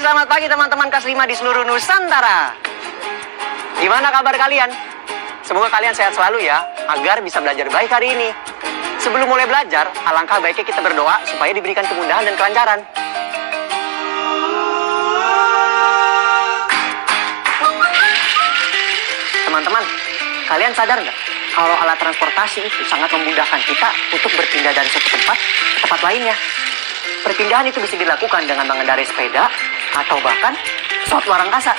selamat pagi teman-teman kelas 5 di seluruh Nusantara. Gimana kabar kalian? Semoga kalian sehat selalu ya, agar bisa belajar baik hari ini. Sebelum mulai belajar, alangkah baiknya kita berdoa supaya diberikan kemudahan dan kelancaran. Teman-teman, kalian sadar nggak kalau alat transportasi itu sangat memudahkan kita untuk berpindah dari satu tempat ke tempat lainnya. Perpindahan itu bisa dilakukan dengan mengendarai sepeda atau bahkan pesawat luar angkasa.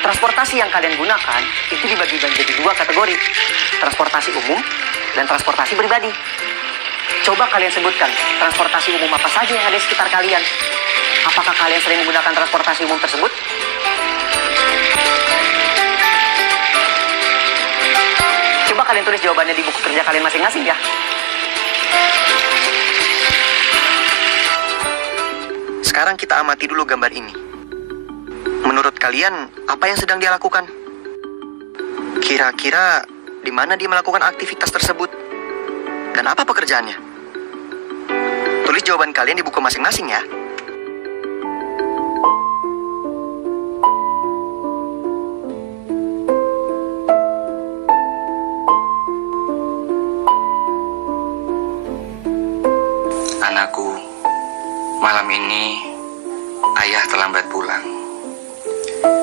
Transportasi yang kalian gunakan itu dibagi menjadi dua kategori, transportasi umum dan transportasi pribadi. Coba kalian sebutkan transportasi umum apa saja yang ada di sekitar kalian. Apakah kalian sering menggunakan transportasi umum tersebut? Coba kalian tulis jawabannya di buku kerja kalian masing-masing ya. Sekarang kita amati dulu gambar ini. Menurut kalian, apa yang sedang dia lakukan? Kira-kira di mana dia melakukan aktivitas tersebut? Dan apa pekerjaannya? Tulis jawaban kalian di buku masing-masing ya. Anakku, malam ini ayah terlambat pulang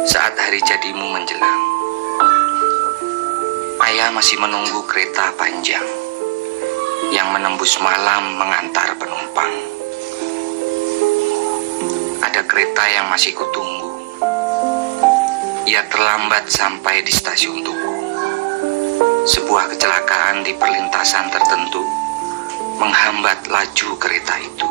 saat hari jadimu menjelang. Ayah masih menunggu kereta panjang yang menembus malam mengantar penumpang. Ada kereta yang masih kutunggu. Ia terlambat sampai di stasiun Tugu. Sebuah kecelakaan di perlintasan tertentu menghambat laju kereta itu.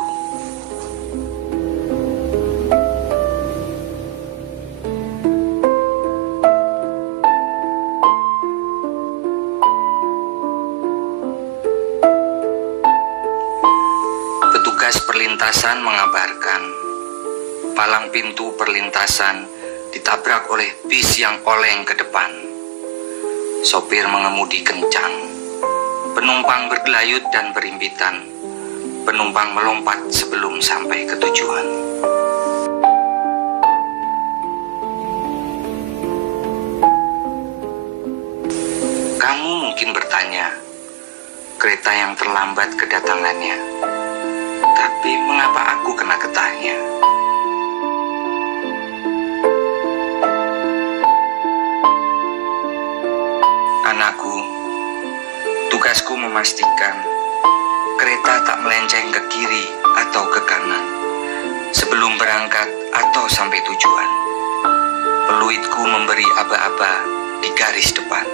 Petugas perlintasan mengabarkan palang pintu perlintasan ditabrak oleh bis yang oleng ke depan. Sopir mengemudi kencang. Penumpang bergelayut dan berimpitan. Penumpang melompat sebelum sampai ke tujuan. Kamu mungkin bertanya, kereta yang terlambat kedatangannya. Tapi mengapa aku kena getahnya? Anakku, tugasku memastikan kereta tak melenceng ke kiri atau ke kanan sebelum berangkat atau sampai tujuan. Peluitku memberi aba-aba di garis depan.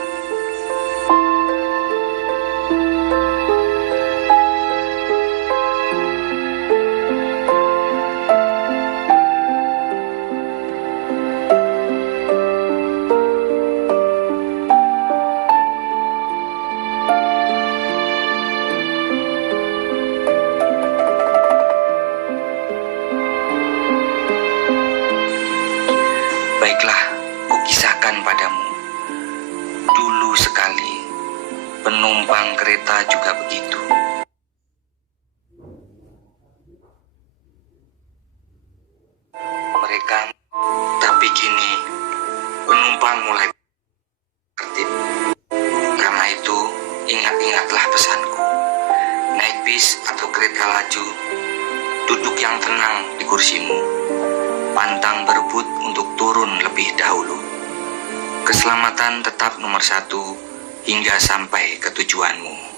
Baiklah, kukisahkan padamu. Dulu sekali, penumpang kereta juga begitu. Mereka, tapi kini penumpang mulai tertib. Karena itu, ingat-ingatlah pesanku. Naik bis atau kereta laju, duduk yang tenang di kursimu. Pantang berebut untuk turun lebih dahulu. Keselamatan tetap nomor 1 hingga sampai ke tujuanmu.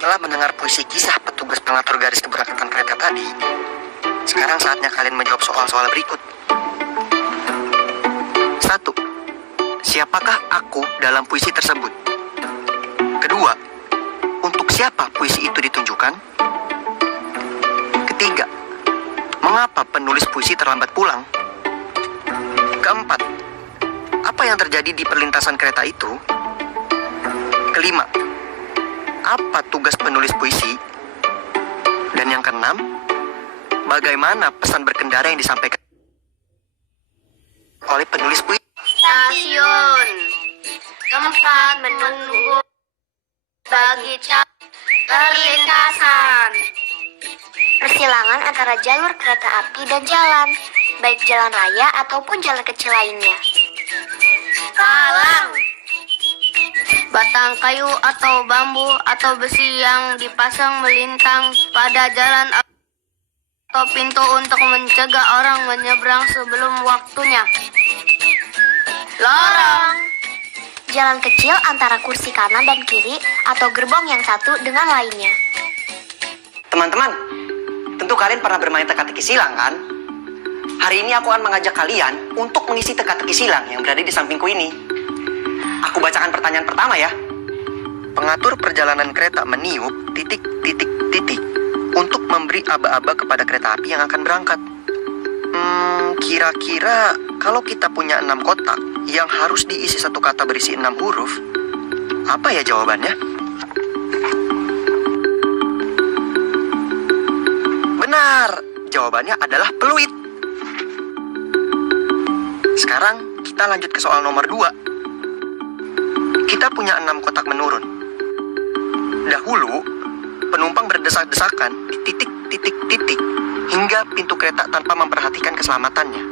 Setelah mendengar puisi kisah petugas pengatur garis keberangkatan kereta tadi, sekarang saatnya kalian menjawab soal-soal berikut. 1. Siapakah aku dalam puisi tersebut? Kedua, untuk siapa puisi itu ditunjukkan? Ketiga, mengapa penulis puisi terlambat pulang? Keempat, apa yang terjadi di perlintasan kereta itu? Kelima, apa tugas penulis puisi? Dan yang keenam, bagaimana pesan berkendara yang disampaikan oleh penulis puisi? Stasiun tempat menunggu bagi perlintasan. Persilangan antara jalur kereta api dan jalan, baik jalan raya ataupun jalan kecil lainnya. Palang, batang kayu atau bambu atau besi yang dipasang melintang pada jalan atau pintu untuk mencegah orang menyeberang sebelum waktunya. Lorong, jalan kecil antara kursi kanan dan kiri atau gerbong yang satu dengan lainnya. Teman-teman, tentu kalian pernah bermain teka-teki silang kan? Hari ini aku akan mengajak kalian untuk mengisi teka-teki silang yang berada di sampingku ini. Aku bacakan pertanyaan pertama ya. Pengatur perjalanan kereta meniup ... untuk memberi aba-aba kepada kereta api yang akan berangkat. Kira-kira kalau kita punya 6 kotak yang harus diisi satu kata berisi 6 huruf, apa ya jawabannya? Benar, jawabannya adalah peluit. Sekarang kita lanjut ke soal nomor 2. Kita punya 6 kotak menurun. Dahulu, penumpang berdesak-desakan di titik hingga pintu kereta tanpa memperhatikan keselamatannya.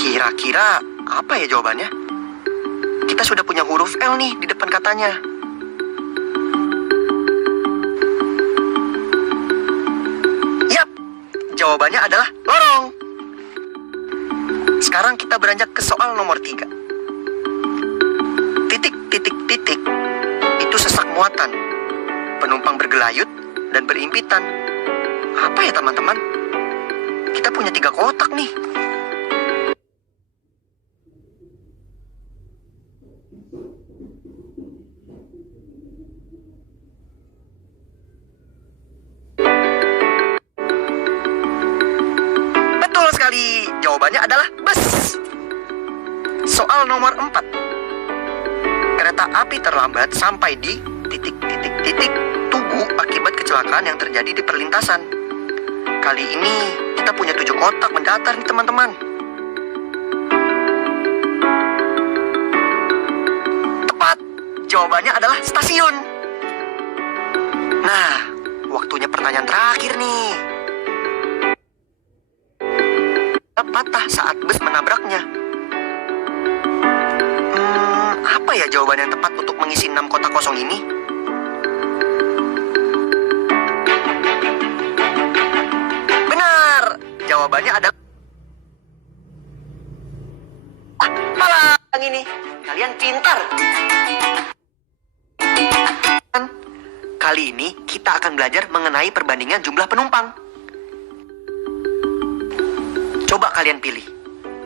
Kira-kira apa ya jawabannya? Kita sudah punya huruf L nih di depan katanya. Yap, jawabannya adalah lorong. Sekarang kita beranjak ke soal nomor 3. Titik itu sesak muatan. Penumpang bergelayut dan berimpitan. Apa ya teman-teman? Kita punya 3 kotak nih. Betul sekali, jawabannya adalah bus. Soal nomor 4. Kereta api terlambat sampai di titik Tugu akibat kecelakaan yang terjadi di perlintasan. Kali ini kita punya 7 kotak mendatar nih teman-teman. Tepat, jawabannya adalah stasiun. Nah, waktunya pertanyaan terakhir nih. Patah saat bus menabraknya. Apa ya jawaban yang tepat untuk mengisi 6 kotak kosong ini? Benar, jawabannya adalah palang ini. Kalian pintar. Kali ini kita akan belajar mengenai perbandingan jumlah penumpang. Coba kalian pilih,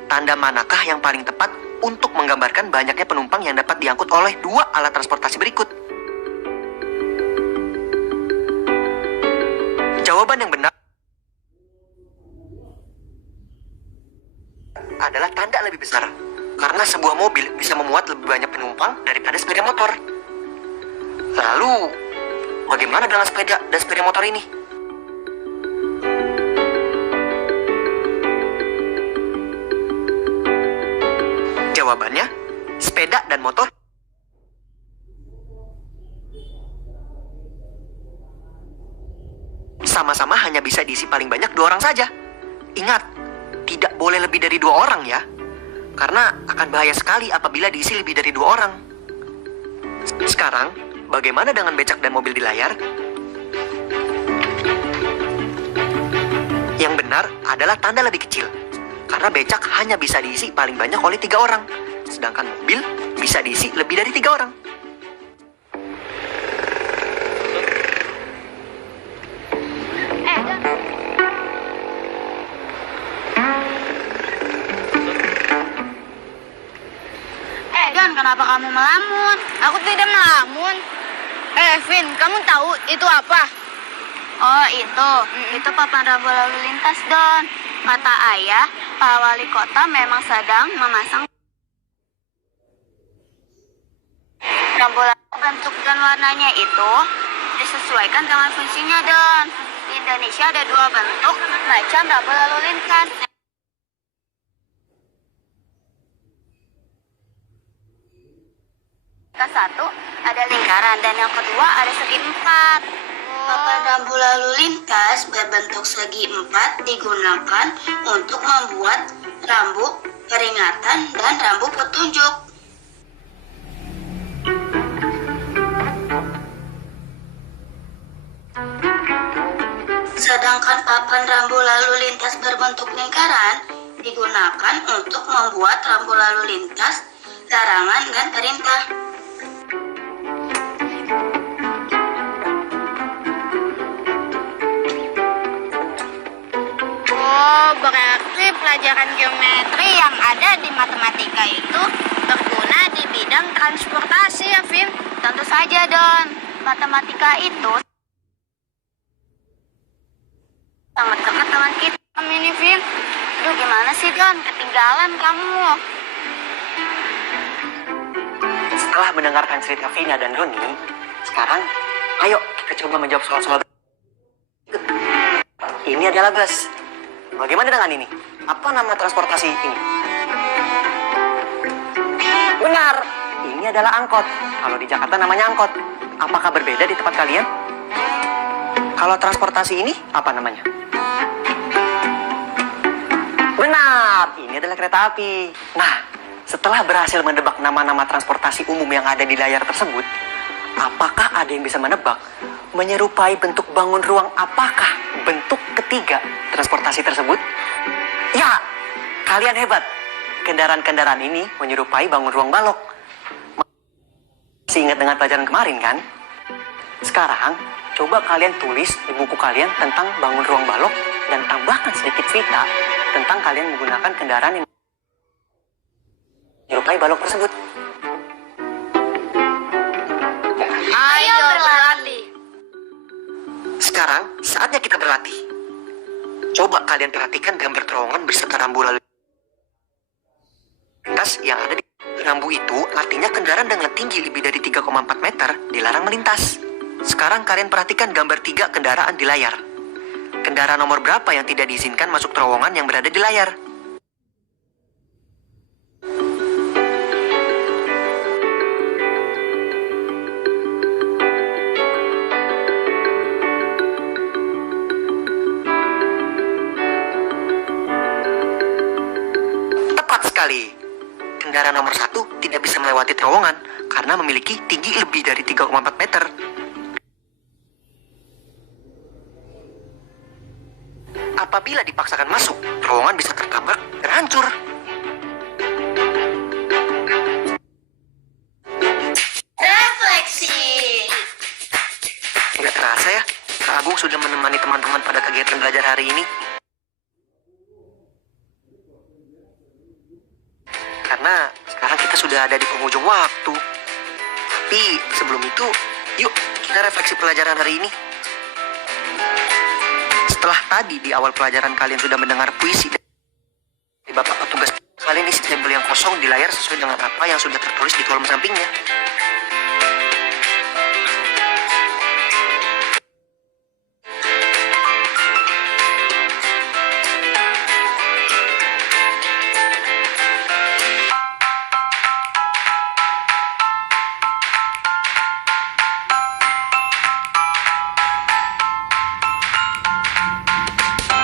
tanda manakah yang paling tepat untuk menggambarkan banyaknya penumpang yang dapat diangkut oleh 2 alat transportasi berikut? Jawaban yang benar adalah tanda lebih besar, karena sebuah mobil bisa memuat lebih banyak penumpang daripada sepeda motor. Lalu, bagaimana dengan sepeda dan sepeda motor ini? Jawabannya, sepeda dan motor sama-sama hanya bisa diisi paling banyak 2 orang saja. Ingat, tidak boleh lebih dari 2 orang ya. Karena akan bahaya sekali apabila diisi lebih dari 2 orang. Sekarang, bagaimana dengan becak dan mobil di layar? Yang benar adalah tanda lebih kecil. Karena becak hanya bisa diisi paling banyak oleh 3 orang. Sedangkan mobil bisa diisi lebih dari 3 orang. John, kenapa kamu melamun? Aku tidak melamun. Vin, kamu tahu itu apa? Oh, itu papan rambu lalu lintas, Don. Kata ayah, Pak Wali Kota memang sedang memasang rambu lalu. Bentuk dan warnanya itu disesuaikan dengan fungsinya, Don. Di Indonesia ada 2 bentuk macam rambu lalu lintas. Yang satu ada lingkaran dan yang kedua ada segi 4. Papan rambu lalu lintas berbentuk segi 4 digunakan untuk membuat rambu peringatan dan rambu petunjuk. Sedangkan papan rambu lalu lintas berbentuk lingkaran digunakan untuk membuat rambu lalu lintas, larangan, dan perintah. Oh, berarti pelajaran geometri yang ada di matematika itu berguna di bidang transportasi ya, Vin? Tentu saja, Don. Matematika itu sangat dekat dengan kita, ini, Vin. Aduh, gimana sih, Don? Ketinggalan kamu. Setelah mendengarkan cerita Vina dan Doni, sekarang ayo kita coba menjawab soal-soal. Ini adalah bus. Bagaimana dengan ini? Apa nama transportasi ini? Benar, ini adalah angkot. Kalau di Jakarta namanya angkot. Apakah berbeda di tempat kalian? Kalau transportasi ini, apa namanya? Benar, ini adalah kereta api. Nah, setelah berhasil menebak nama-nama transportasi umum yang ada di layar tersebut, apakah ada yang bisa menebak menyerupai bentuk bangun ruang apakah bentuk ketiga transportasi tersebut? Ya, kalian hebat. Kendaraan-kendaraan ini menyerupai bangun ruang balok. Masih ingat dengan pelajaran kemarin kan? Sekarang, coba kalian tulis di buku kalian tentang bangun ruang balok dan tambahkan sedikit cerita tentang kalian menggunakan kendaraan yang menyerupai balok tersebut. Ayo berlatih. Sekarang saatnya kita berlatih. Coba kalian perhatikan gambar terowongan beserta rambu lalu lintas yang ada di rambu itu, artinya kendaraan dengan tinggi lebih dari 3,4 meter dilarang melintas. Sekarang kalian perhatikan gambar 3 kendaraan di layar. Kendaraan nomor berapa yang tidak diizinkan masuk terowongan yang berada di layar? Tepat sekali. Kendaraan nomor 1 tidak bisa melewati terowongan karena memiliki tinggi lebih dari 3,4 meter. Apabila dipaksakan masuk, terowongan bisa tertabrak dan hancur. Refleksi. Tidak terasa ya, Kak Agung sudah menemani teman-teman pada kegiatan belajar hari ini. Karena sekarang kita sudah ada di penghujung waktu. Tapi sebelum itu, yuk kita refleksi pelajaran hari ini. Setelah tadi di awal pelajaran kalian sudah mendengar puisi dari Bapak petugas, kalian isi stempel yang kosong di layar sesuai dengan apa yang sudah tertulis di kolom sampingnya.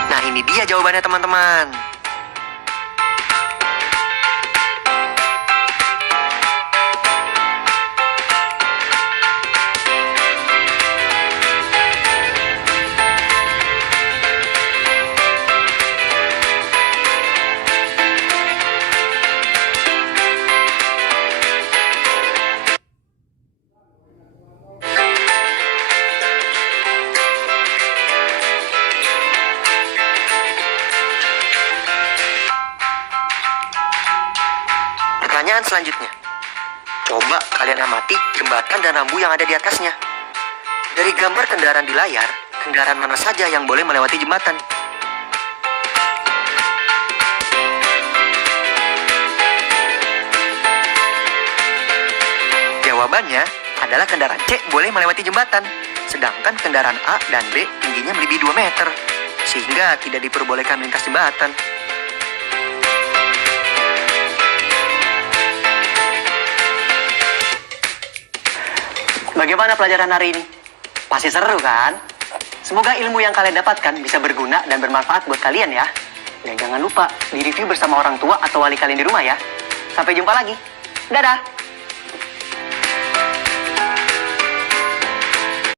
Nah, ini dia jawabannya teman-teman. Pertanyaan selanjutnya. Coba kalian amati jembatan dan rambu yang ada di atasnya. Dari gambar kendaraan di layar, kendaraan mana saja yang boleh melewati jembatan? Jawabannya adalah kendaraan C boleh melewati jembatan, sedangkan kendaraan A dan B tingginya melebihi 2 meter, sehingga tidak diperbolehkan melintas jembatan. Bagaimana pelajaran hari ini? Pasti seru kan? Semoga ilmu yang kalian dapatkan bisa berguna dan bermanfaat buat kalian ya. Dan jangan lupa di-review bersama orang tua atau wali kalian di rumah ya. Sampai jumpa lagi. Dadah!